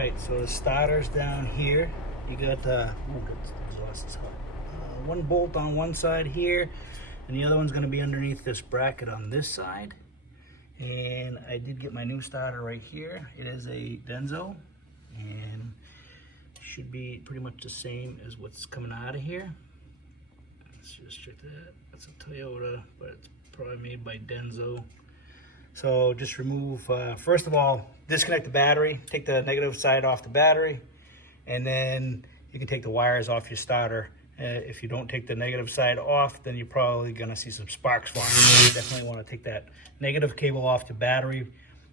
right, so the starter's down here. You got one bolt on one side here, and the other one's going to be underneath this bracket on this side. And I did get my new starter right here. It is a Denso, and should be pretty much the same as what's coming out of here. Let's just check that. That's a Toyota, but it's probably made by Denso. So just remove, first of all, disconnect the battery, take the negative side off the battery, and then you can take the wires off your starter. If you don't take the negative side off, then you're probably gonna see some sparks flying. So you definitely wanna take that negative cable off the battery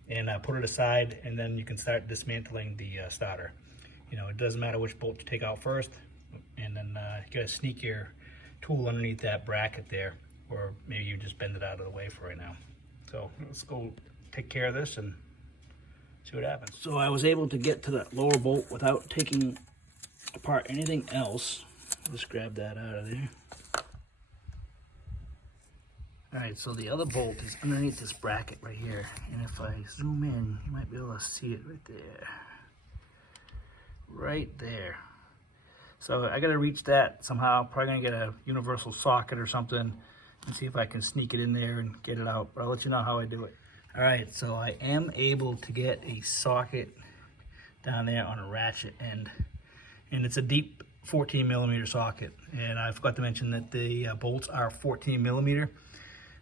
and put it aside, and then you can start dismantling the starter. You know, it doesn't matter which bolt you take out first, and then you gotta sneak your tool underneath that bracket there, or maybe you just bend it out of the way for right now. So let's go take care of this and see what happens. So I was able to get to that lower bolt without taking apart anything else. Let's grab that out of there. All right, so the other bolt is underneath this bracket right here. And if I zoom in, you might be able to see it right there. Right there. So I gotta reach that somehow. Probably gonna get a universal socket or something and see if I can sneak it in there and get it out. But I'll let you know how I do it. All right, so I am able to get a socket down there on a ratchet end. And it's a deep 14 millimeter socket. And I forgot to mention that the bolts are 14 millimeter.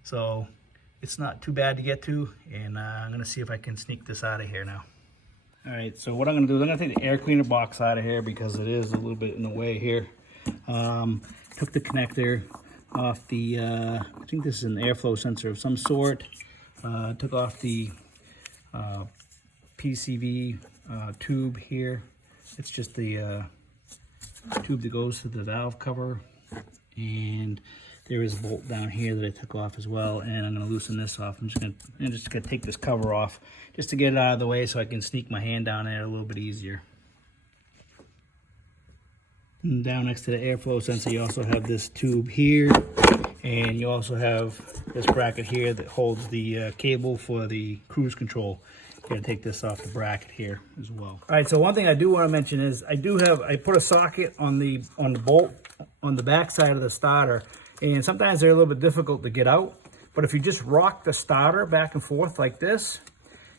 So it's not too bad to get to. And I'm gonna see if I can sneak this out of here now. All right, so what I'm gonna do is I'm gonna take the air cleaner box out of here because it is a little bit in the way here. Took the connector off the, I think this is an airflow sensor of some sort. Took off the PCV tube here. It's just the tube that goes to the valve cover. And there is a bolt down here that I took off as well, and I'm gonna loosen this off. I'm just gonna take this cover off just to get it out of the way so I can sneak my hand down there a little bit easier. And down next to the airflow sensor, you also have this tube here, and you also have this bracket here that holds the cable for the cruise control. You gotta take this off the bracket here as well. All right, so one thing I do want to mention is I put a socket on the bolt on the back side of the starter, and sometimes they're a little bit difficult to get out. But if you just rock the starter back and forth like this,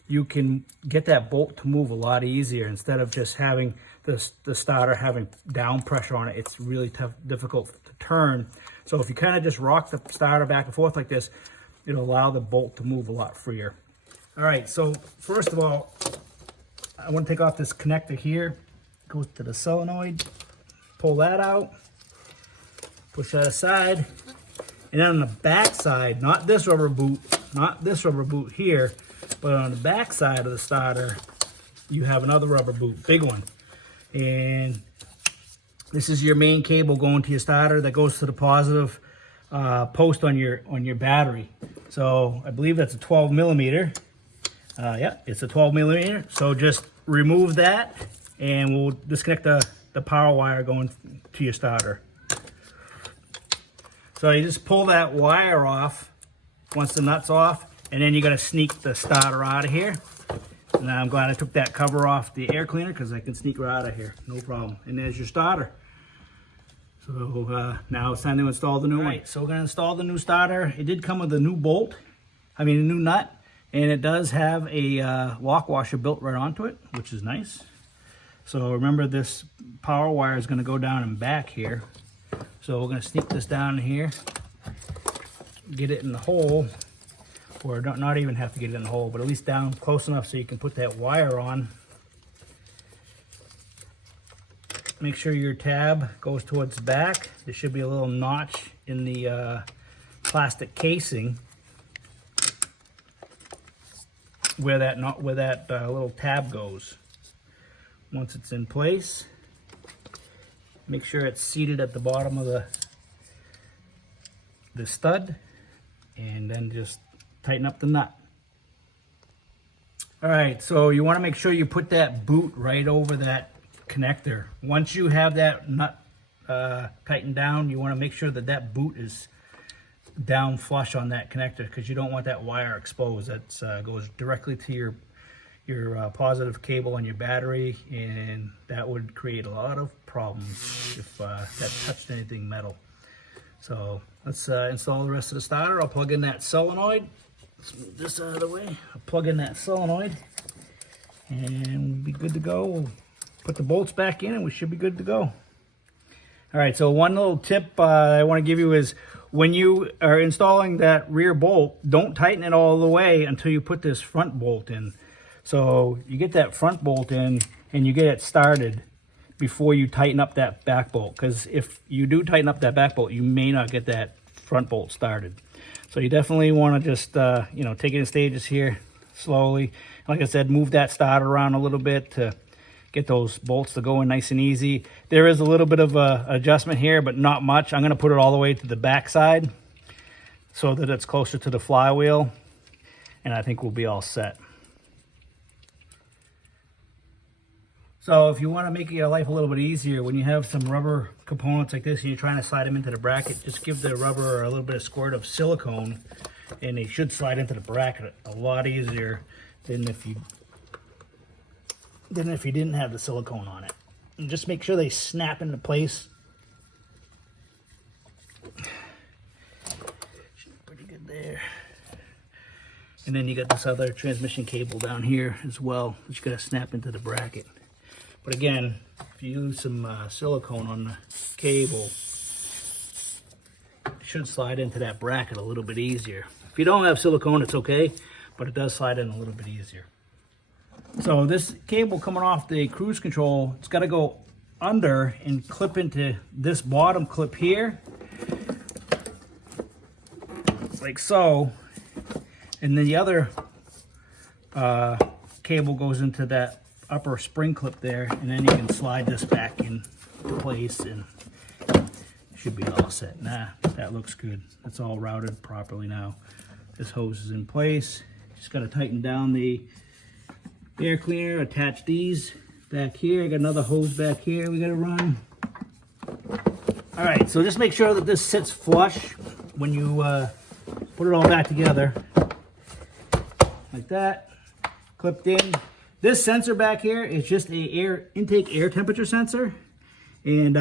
you can get that bolt to move a lot easier instead of just having the starter having down pressure on it. It's really difficult to turn. So if you kind of just rock the starter back and forth like this, it'll allow the bolt to move a lot freer. All right, so first of all, I want to take off this connector here. It goes to the solenoid. Pull that out. Push that aside. And then on the back side, not this rubber boot here, but on the back side of the starter, you have another rubber boot, big one. And this is your main cable going to your starter that goes to the positive post on your battery. So I believe that's a 12 millimeter. Yeah, it's a 12 millimeter. So just remove that and we'll disconnect the power wire going to your starter. So you just pull that wire off once the nut's off, and then you gotta sneak the starter out of here. And I'm glad I took that cover off the air cleaner because I can sneak her out of here, no problem. And there's your starter. So now it's time to install the new one. So we're gonna install the new starter. It did come with a new a new nut, and it does have a lock washer built right onto it, which is nice. So remember, this power wire is gonna go down and back here. So we're gonna sneak this down here, get it in the hole, or not even have to get it in the hole, but at least down close enough so you can put that wire on. Make sure your tab goes towards the back. There should be a little notch in the plastic casing where that little tab goes. Once it's in place, make sure it's seated at the bottom of the stud, and then just tighten up the nut. All right, so you want to make sure you put that boot right over that connector. Once you have that nut tightened down, you want to make sure that boot is down flush on that connector, because you don't want that wire exposed. That goes directly to your positive cable on your battery, and that would create a lot of problems if that touched anything metal. So let's install the rest of the starter. I'll plug in that solenoid. Let's move this out of the way. I'll plug in that solenoid and we'll be good to go. We'll put the bolts back in and we should be good to go. All right, so one little tip I want to give you is when you are installing that rear bolt, don't tighten it all the way until you put this front bolt in. So you get that front bolt in and you get it started before you tighten up that back bolt, because if you do tighten up that back bolt, you may not get that front bolt started. So you definitely want to just you know, take it in stages here slowly. Like I said, move that starter around a little bit to get those bolts to go in nice and easy. There is a little bit of a adjustment here, but not much. I'm going to put it all the way to the back side so that it's closer to the flywheel, and I think we'll be all set. So if you want to make your life a little bit easier, when you have some rubber components like this and you're trying to slide them into the bracket, just give the rubber a little bit of squirt of silicone and they should slide into the bracket a lot easier than if you didn't have the silicone on it. And just make sure they snap into place. Pretty good there. And then you got this other transmission cable down here as well, that you got to snap into the bracket. But again, if you use some silicone on the cable, it should slide into that bracket a little bit easier. If you don't have silicone, it's okay, but it does slide in a little bit easier. So this cable coming off the cruise control, it's got to go under and clip into this bottom clip here, like so. And then the other cable goes into that upper spring clip there, and then you can slide this back into place and it should be all set. Nah, that looks good. That's all routed properly now. This hose is in place. Just got to tighten down the air cleaner, attach these back here. I got another hose back here we got to run. All right, so just make sure that this sits flush when you put it all back together, like that, clipped in. This sensor back here is just a intake air temperature sensor, and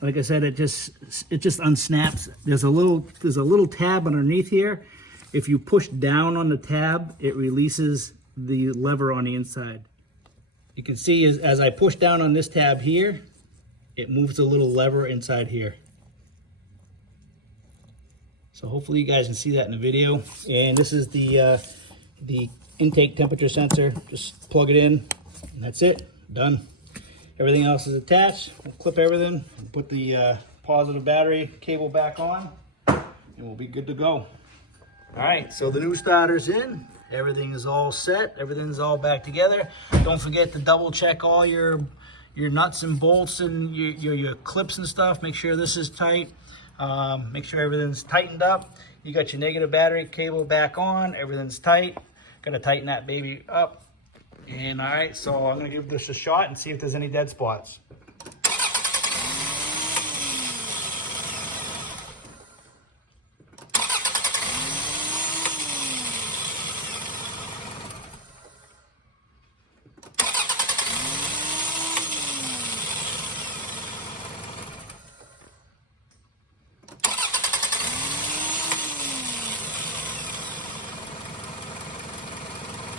like I said, it just unsnaps. There's a little tab underneath here. If you push down on the tab, it releases the lever on the inside. You can see as I push down on this tab here, it moves the little lever inside here. So hopefully you guys can see that in the video. And this is the intake temperature sensor. Just plug it in and that's it, done. Everything else is attached. We'll clip everything and put the positive battery cable back on and we'll be good to go. All right, so the new starter's in. Everything is all set. Everything's all back together. Don't forget to double check all your nuts and bolts and your clips and stuff. Make sure this is tight. Make sure everything's tightened up. You got your negative battery cable back on. Everything's tight. Gonna tighten that baby up. And all right, so I'm gonna give this a shot and see if there's any dead spots.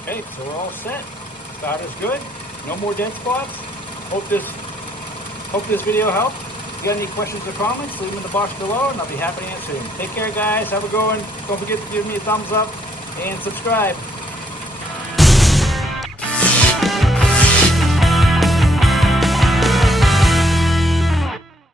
Okay, so we're all set. Starter's good. No more dead spots. Hope this video helped. If you got any questions or comments, leave them in the box below and I'll be happy to answer them. Take care, guys. Have a good one. Don't forget to give me a thumbs up and subscribe.